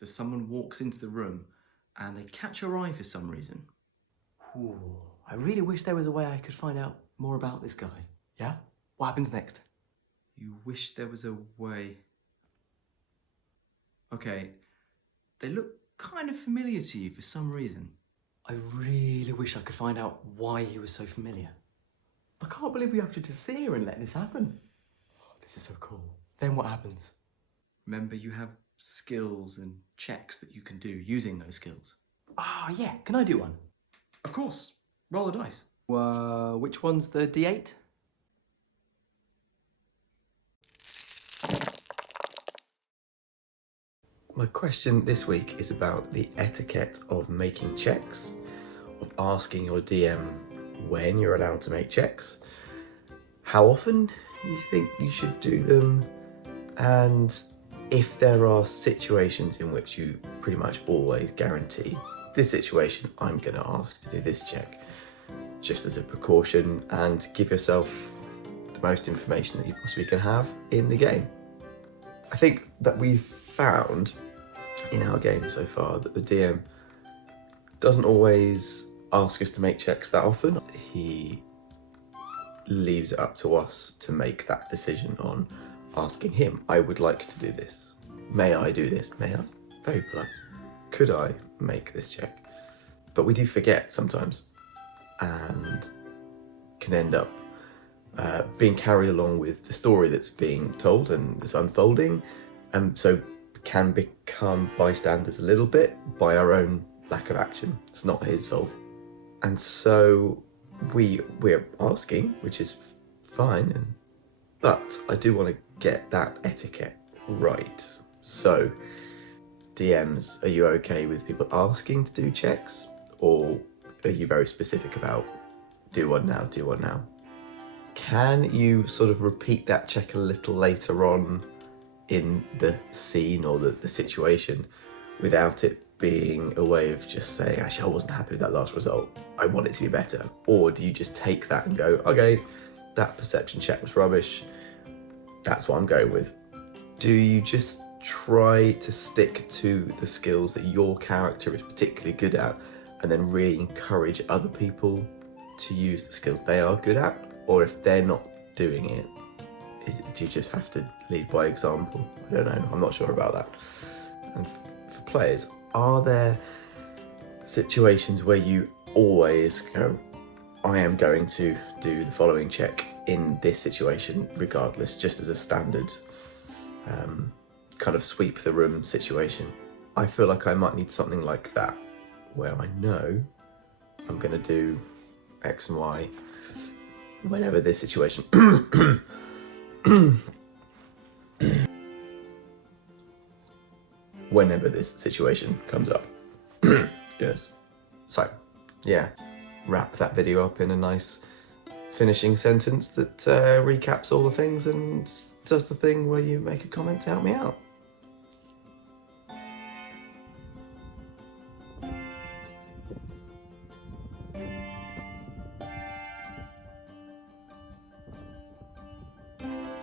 So someone walks into the room and they catch your eye for some reason. Ooh, I really wish there was a way I could find out more about this guy. Yeah? What happens next? You wish there was a way. Okay, they look kind of familiar to you for some reason. I really wish I could find out why he was so familiar. I can't believe we have to just sit here and let this happen. Oh, this is so cool. Then what happens? Remember, you have skills and checks that you can do using those skills. Ah, yeah. Can I do one? Of course. Roll the dice. Which one's the D8? My question this week is about the etiquette of making checks, of asking your DM when you're allowed to make checks, how often you think you should do them, and if there are situations in which you pretty much always guarantee, this situation I'm going to ask to do this check, just as a precaution, and give yourself the most information that you possibly can have in the game. I think that we've found in our game so far that the DM doesn't always ask us to make checks that often. He leaves it up to us to make that decision on asking him, I would like to do this. May I do this? May I? Very polite. Could I make this check? But we do forget sometimes and can end up being carried along with the story that's being told and is unfolding, and so can become bystanders a little bit by our own lack of action. It's not his fault. And so we're asking, which is fine, but I do want to get that etiquette right. So, DMs, are you okay with people asking to do checks? Or are you very specific about do one now, do one now? Can you sort of repeat that check a little later on in the scene or the situation without it being a way of just saying, actually, I wasn't happy with that last result, I want it to be better? Or do you just take that and go, okay, that perception check was rubbish, that's what I'm going with? Do you just try to stick to the skills that your character is particularly good at and then really encourage other people to use the skills they are good at? Or if they're not doing it, do you just have to lead by example? I don't know, I'm not sure about that. And for players, are there situations where you always go, I am going to do the following check in this situation regardless, just as a standard kind of sweep the room situation? I feel like I might need something like that, where I know I'm going to do X and Y whenever this situation whenever this situation comes up. Yes. So, yeah, wrap that video up in a nice finishing sentence that recaps all the things and does the thing where you make a comment to help me out.